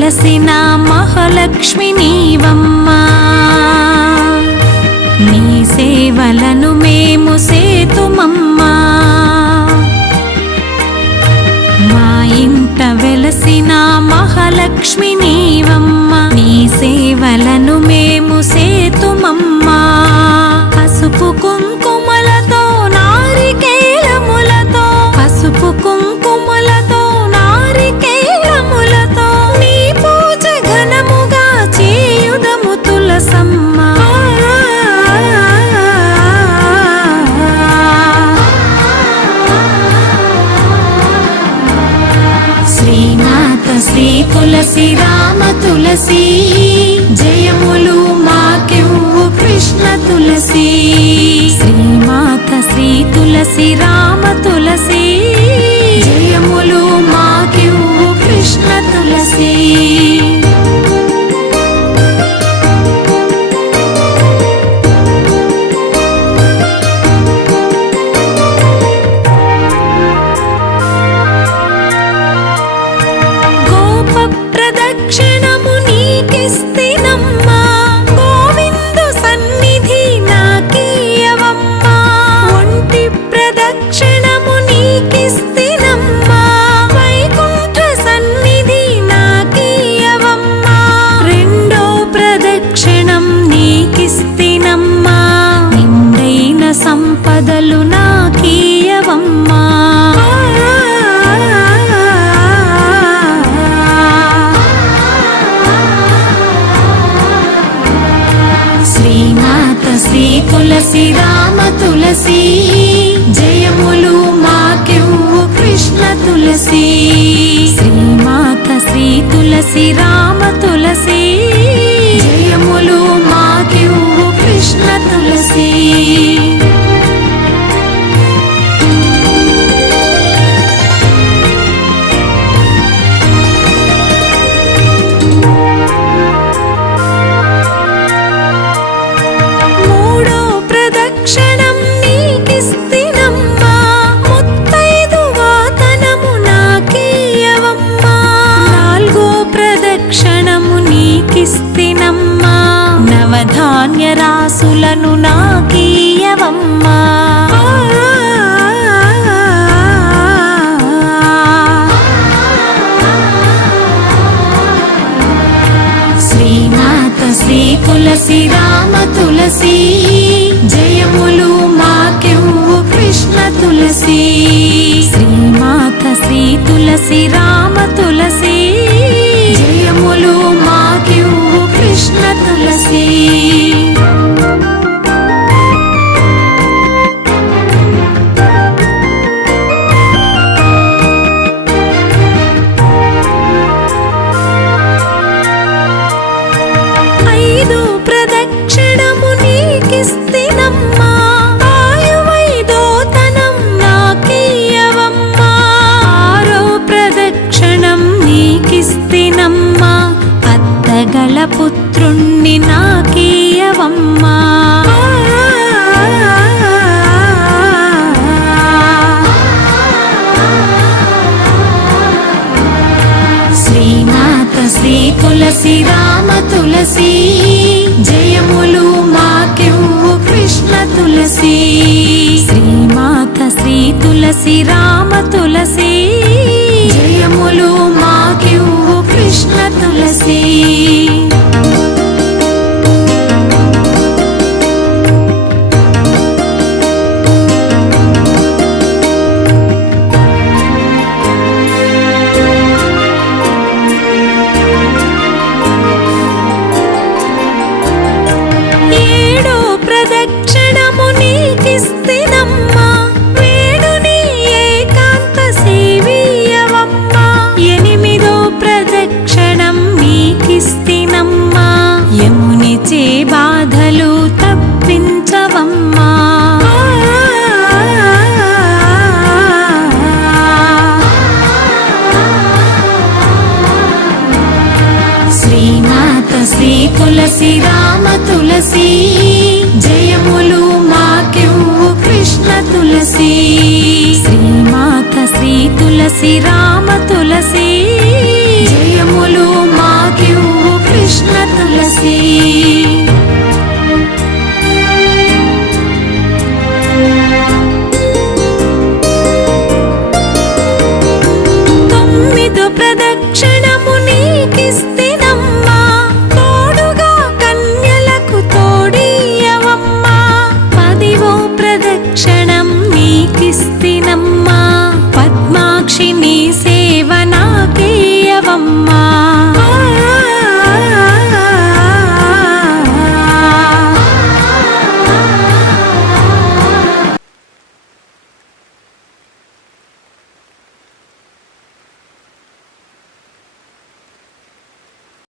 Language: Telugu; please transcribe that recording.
వెలసిన మహాలక్ష్మి నీవమ్మా, నీ సేవలను మేము సేతుమమ్మా. మా ఇంట వెలసిన మహాలక్ష్మి నీవమ్మా, నీ సేవలను మేము సేతుమమ్మా. పసుపు కుంకుమలతో నారికేలములతో, పసుపు కుంకుమలతో నారికేలములతో నీ పూజ ఘనముగా చేయుదము తులసమ్మ. శ్రీమాత శ్రీ తులసి రామ తులసి, జయములు మాకెవ్వు కృష్ణ తులసి. శ్రీమాత శ్రీ తులసి రామ తులసి, జయములు మాకెవ్వు కృష్ణ తులసి. ప్రదక్షిణము నీకిస్తినమ్మా, గోవిందు సన్నిధి నాకీయవమ్మా. ఒంటి ప్రదక్షిణము నీకిస్తినమ్మా, వైకుంఠ సన్నిధి నాకీయవమ్మా. రెండో ప్రదక్షిణం నీకిస్తినమ్మా, నిండైన సంపదలు నాకీయవమ్మా. శ్రీమాత శ్రీ తులసి రామ తులసి, జయములు మాకెవ్వు కృష్ణ తులసి. శ్రీమాత శ్రీ తులసి రామ తులసి, జయములు మాకెవ్వు కృష్ణ తులసి. ప్రదక్షిణం నీకిస్తినమ్మా, ముత్తైదు వాతనము నాకీయవమ్మా. నాలుగో ప్రదక్షిణము నీకిస్తినమ్మా, నవధాన్య రాసులను నాకీయవమ్మా. శ్రీమాత శ్రీ తులసి రామ తులసి, జయములు మాకెవ్వు కృష్ణ తులసి. శ్రీమాత శ్రీ తులసి రామ తులసి, జయములు మాకెవ్వు కృష్ణ తులసి. ఐదు ప్రదక్షిణము నీకిస్తినమ్మా, ఆయువైదోతనం నాకీయవమ్మా. ఆరో ప్రదక్షిణం నీకిస్తినమ్మా, అత్తగల పుత్రుణ్ణి నాకీయవమ్మా. శ్రీమాత శ్రీ తులసి రామ తులసి, జయములు మాకెవ్వు కృష్ణ తులసి. శ్రీమాత శ్రీ తులసి రామ తులసి, జయములు మాకెవ్వు కృష్ణ తులసి. ప్రదక్షిణము నీకిస్తినమ్మా, వేణుని ఏకాంత సేవీయవమ్మా. ఎనిమిదో ప్రదక్షిణం నీకిస్తినమ్మా, యమునిచే బాధలు తప్పించవమ్మా. శ్రీమాత శ్రీ తులసి రామ తులసి, జయములు మాకెవ్వు కృష్ణ తులసి. శ్రీమాత శ్రీ తులసి రామ